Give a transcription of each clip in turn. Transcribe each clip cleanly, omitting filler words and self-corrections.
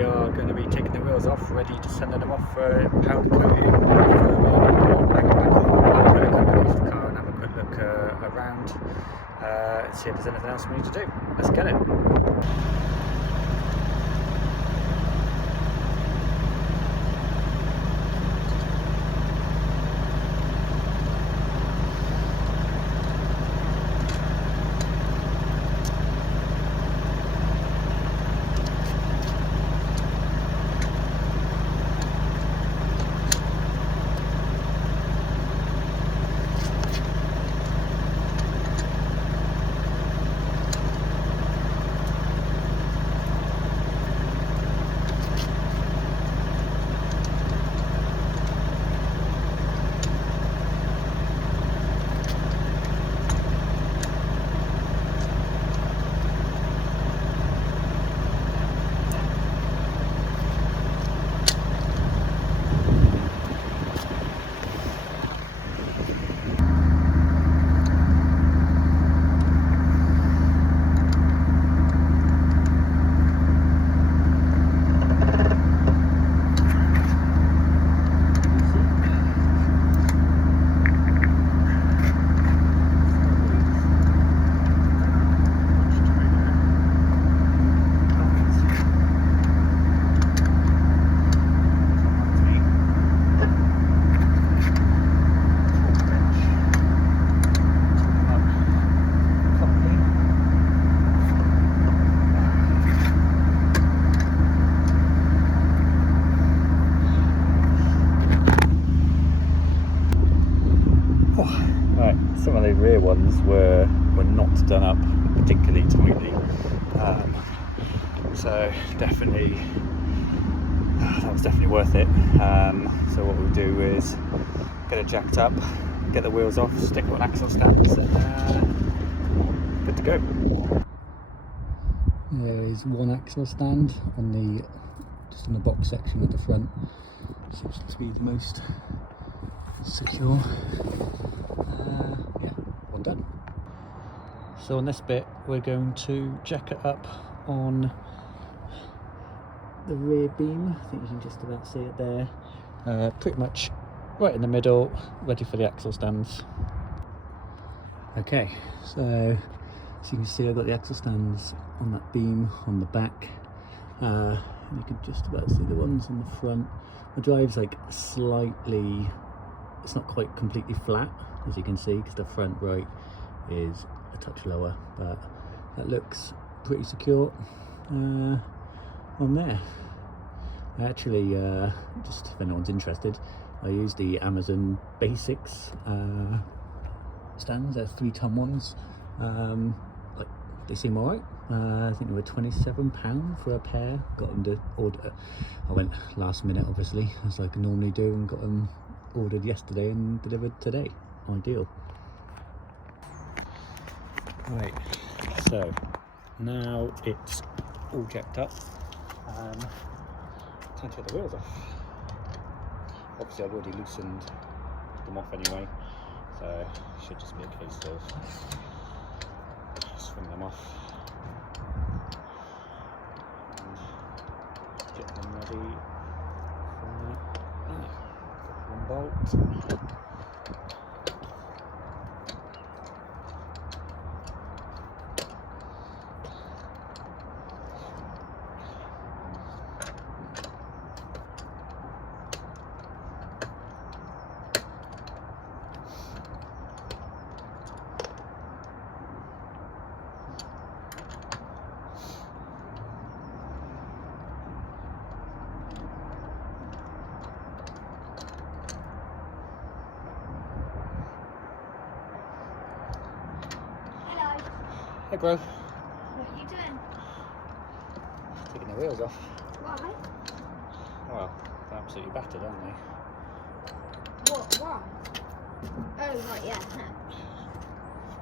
we are going to be taking the wheels off, ready to send them off for powder coating, firming, back on. I'll put a look underneath the car and have a quick look around and see if there's anything else we need to do. Let's get it. Right, some of the rear ones were not done up particularly tightly, so definitely that was definitely worth it. So what we'll do is get it jacked up, get the wheels off, stick it on axle stands, and good to go. There is one axle stand on the just on the box section at the front. Seems to be the most secure. Yeah, one done. So on this bit we're going to jack it up on the rear beam. I think you can just about see it there. Pretty much right in the middle, ready for the axle stands. Okay, so as you can see I've got the axle stands on that beam on the back. You can just about see the ones on the front. The drive's like slightly, it's not quite completely flat as you can see because the front right is a touch lower, but that looks pretty secure on there. I actually, just if anyone's interested, I use the Amazon Basics stands. They're 3-ton ones. Like they seem alright. I think they were £27 for a pair. Got them to order. I went last minute, obviously, as like I normally do, and got them ordered yesterday and delivered today. Ideal. Right, so now it's all jacked up. Time to take the wheels off. Obviously I've already loosened them off anyway, so it should just be a case of swing them off and get them ready for one bolt. Hey bro. What are you doing? Taking the wheels off. Why? Well, they're absolutely battered, aren't they? What? Why? Oh, right, yeah.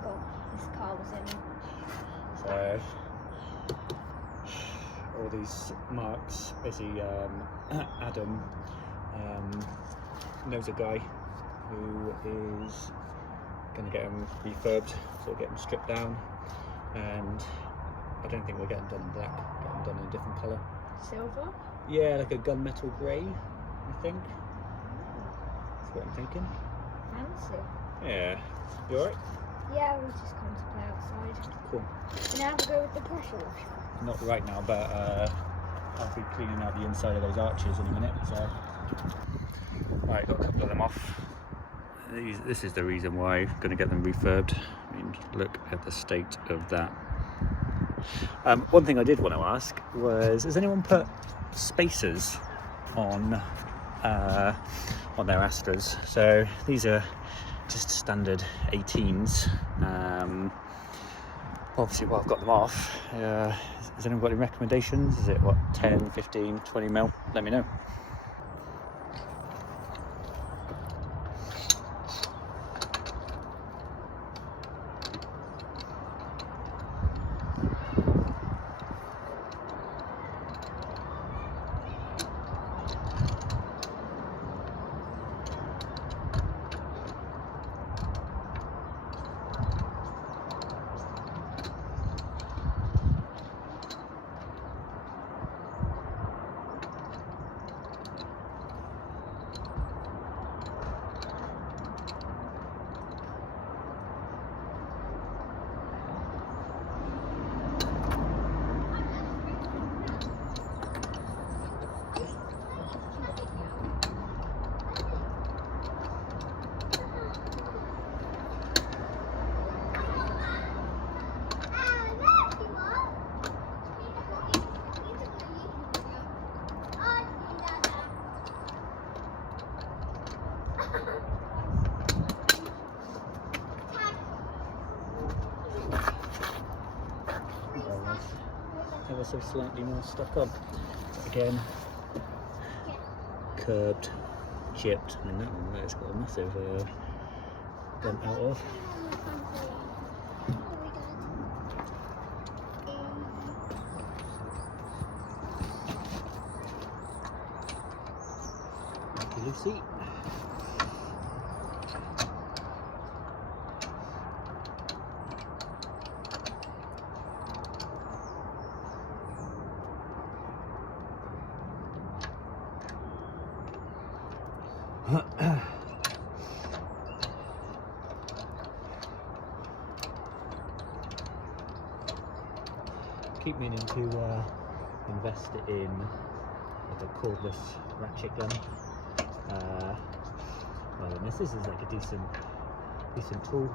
Forgot this car was in. So, all these marks, basically Adam knows a guy who is going to get them refurbed, so get them stripped down, and I don't think we'll get them done in black, get them done in a different colour. Silver? Yeah, like a gunmetal grey, I think. That's what I'm thinking. Fancy. Yeah. You alright? Yeah, we just come to play outside. Cool. Now we'll go with the pressure washer. Not right now, but I'll be cleaning out the inside of those arches in a minute. So, right, got a couple of them off. This is the reason why I'm going to get them refurbed. I mean, look at the state of that. One thing I did want to ask was, has anyone put spacers on their Astras? So these are just standard 18s. Obviously, while I've got them off, has anyone got any recommendations? Is it what, 10, 15, 20 mil? Let me know. Ever so slightly more stuck on. Again, curbed, chipped. I mean, that one there's got a massive dent out of. Thank you, Lucy. Keep meaning to invest in like a cordless ratchet gun. Well, and this is like a decent tool.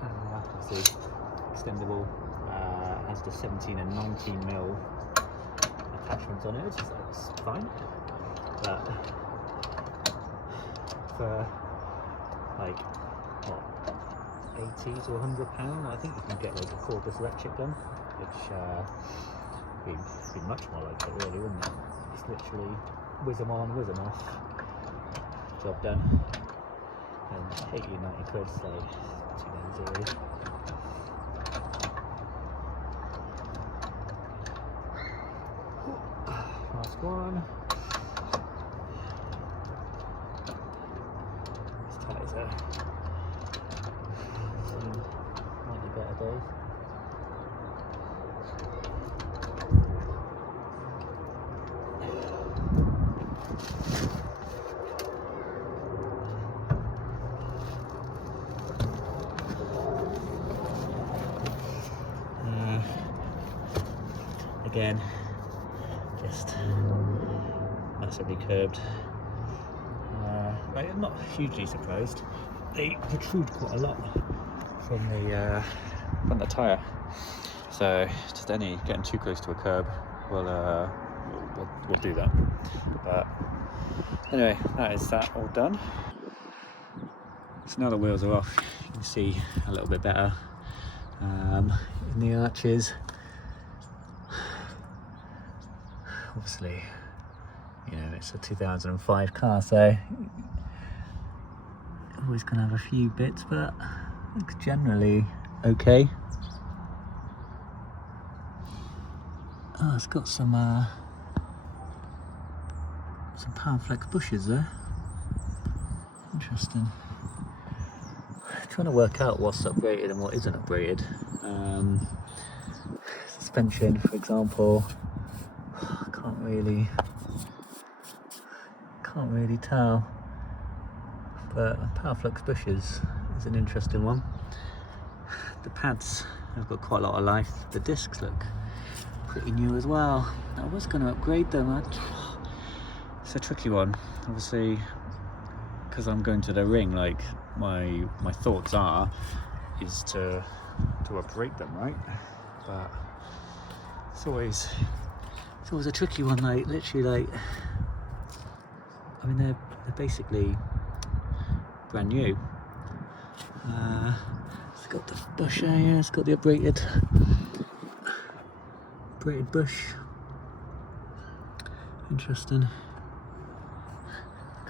Obviously extendable, has the 17 and 19 mil attachments on it, which is that's fine. But for like what, 80 to £100, I think you can get like a cordless ratchet gun, which be much more like it really, wouldn't it? Just literally whiz them on, whiz them off, job done. And 80 or 90 quid, so too easy really. Last one. These tyres are seen slightly better days. Again, just massively curbed. I'm not hugely surprised. They protrude quite a lot from the tyre. So just getting too close to a curb will do that. But anyway, that is that all done. So now the wheels are off, you can see a little bit better in the arches. Obviously, you know, it's a 2005 car, so always gonna have a few bits, but looks generally okay. Oh, it's got some Powerflex bushes there. Interesting. Trying to work out what's upgraded and what isn't upgraded. Suspension, for example. I can't can't really tell, but Powerflux bushes is an interesting one. The pads have got quite a lot of life. The discs look pretty new as well. I was going to upgrade them. It's a tricky one, obviously, because I'm going to the ring. Like my thoughts is to upgrade them, right? But it's always a tricky one. Like literally, like I mean, they're basically brand new. It's got the bush here. It's got the braided bush. Interesting.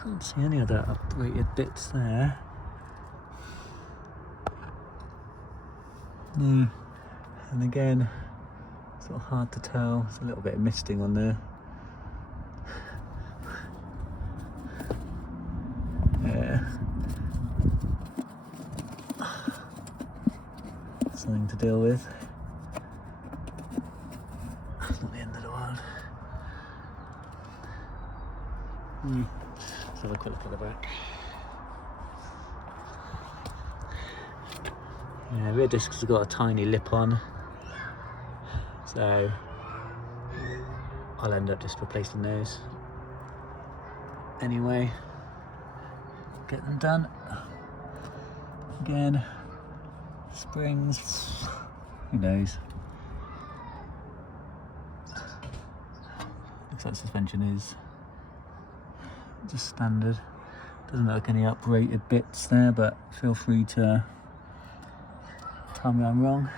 Can't see any of the uprated bits there. No. And again, sort of hard to tell. It's a little bit of misting on there. Yeah. Something to deal with. It's not the end of the world. Let's have a quick look at the back. Yeah, rear discs have got a tiny lip on, so I'll end up just replacing those anyway. Get them done. Again, springs, who knows. Looks like suspension is just standard. Doesn't look like any uprated bits there, but feel free to tell me I'm wrong.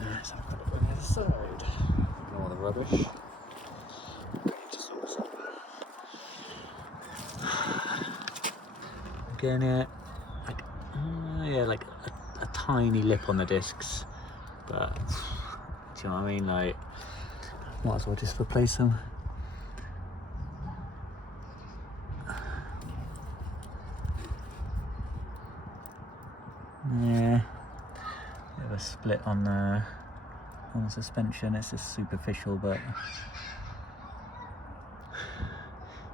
Let's have a quick look on the other side. Ignore the rubbish. Again, like a tiny lip on the discs, but do you know what I mean? Like, might as well just replace them. Yeah, bit of a split on the suspension. It's just superficial, but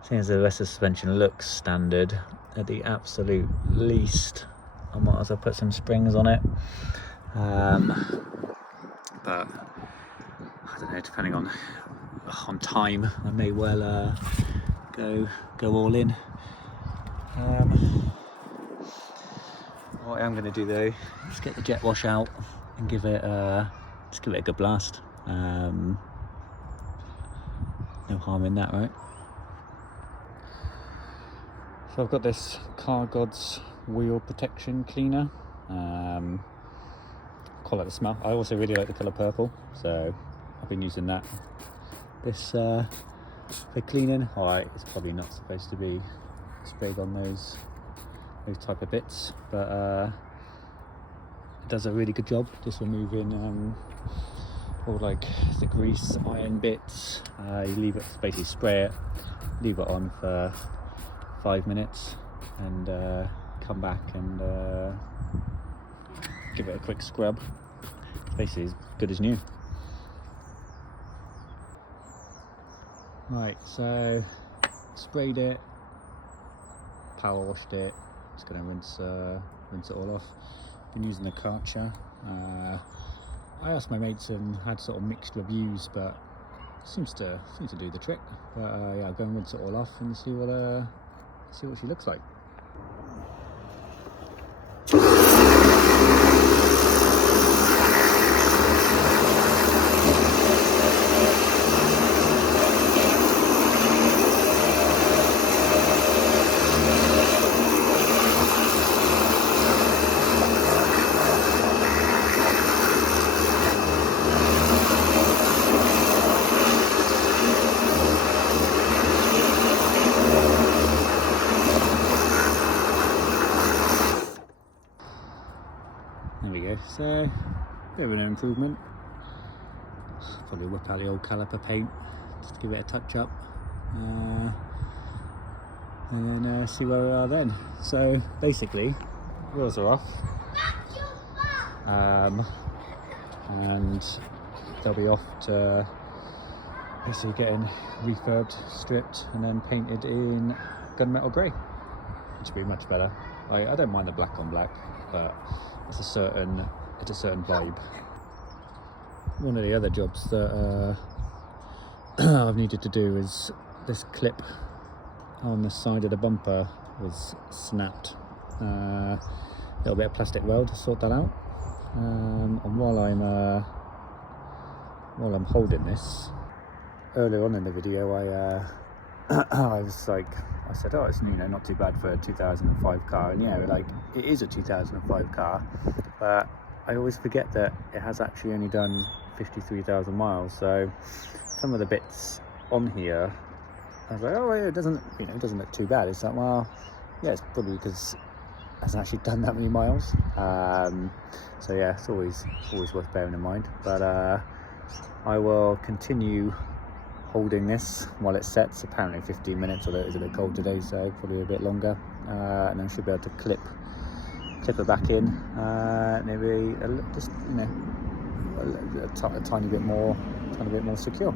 seeing as the rest of the suspension looks standard, at the absolute least I might as well put some springs on it. But I don't know, depending on time, I may well go all in. What I am going to do though is get the jet wash out and give it a good blast. No harm in that, right? So I've got this Car Gods wheel protection cleaner. I quite like the smell. I also really like the colour purple, so I've been using that. This for cleaning, alright, it's probably not supposed to be sprayed on those type of bits, but it does a really good job just removing all like the grease, iron bits. You leave it, basically spray it, leave it on for 5 minutes, and come back and give it a quick scrub. It's basically as good as new. Right, so sprayed it, power washed it. Just gonna rinse it all off. Been using the Karcher. I asked my mates and had sort of mixed reviews, but seems to do the trick. But yeah, I'll go and rinse it all off and see what she looks like. There we go, so bit of an improvement. Probably whip out the old caliper paint just to give it a touch up, and then see where we are then. So basically, wheels are off, and they'll be off to basically getting refurbed, stripped, and then painted in gunmetal grey, which would be much better. I don't mind the black on black, but it's a certain vibe. One of the other jobs that I've needed to do is this clip on the side of the bumper was snapped. A little bit of plastic weld to sort that out. And while I'm holding this, earlier on in the video, I said, oh, it's not too bad for a 2005 car, and yeah, like it is a 2005 car, but I always forget that it has actually only done 53,000 miles. So some of the bits on here, I was like, oh, it doesn't look too bad. It's like, well, yeah, it's probably because it hasn't actually done that many miles. So yeah, it's always worth bearing in mind. But I will continue holding this while it sets. Apparently 15 minutes, although it's a bit cold today, so probably a bit longer. And then I should be able to clip it back in. Maybe just a tiny bit more secure.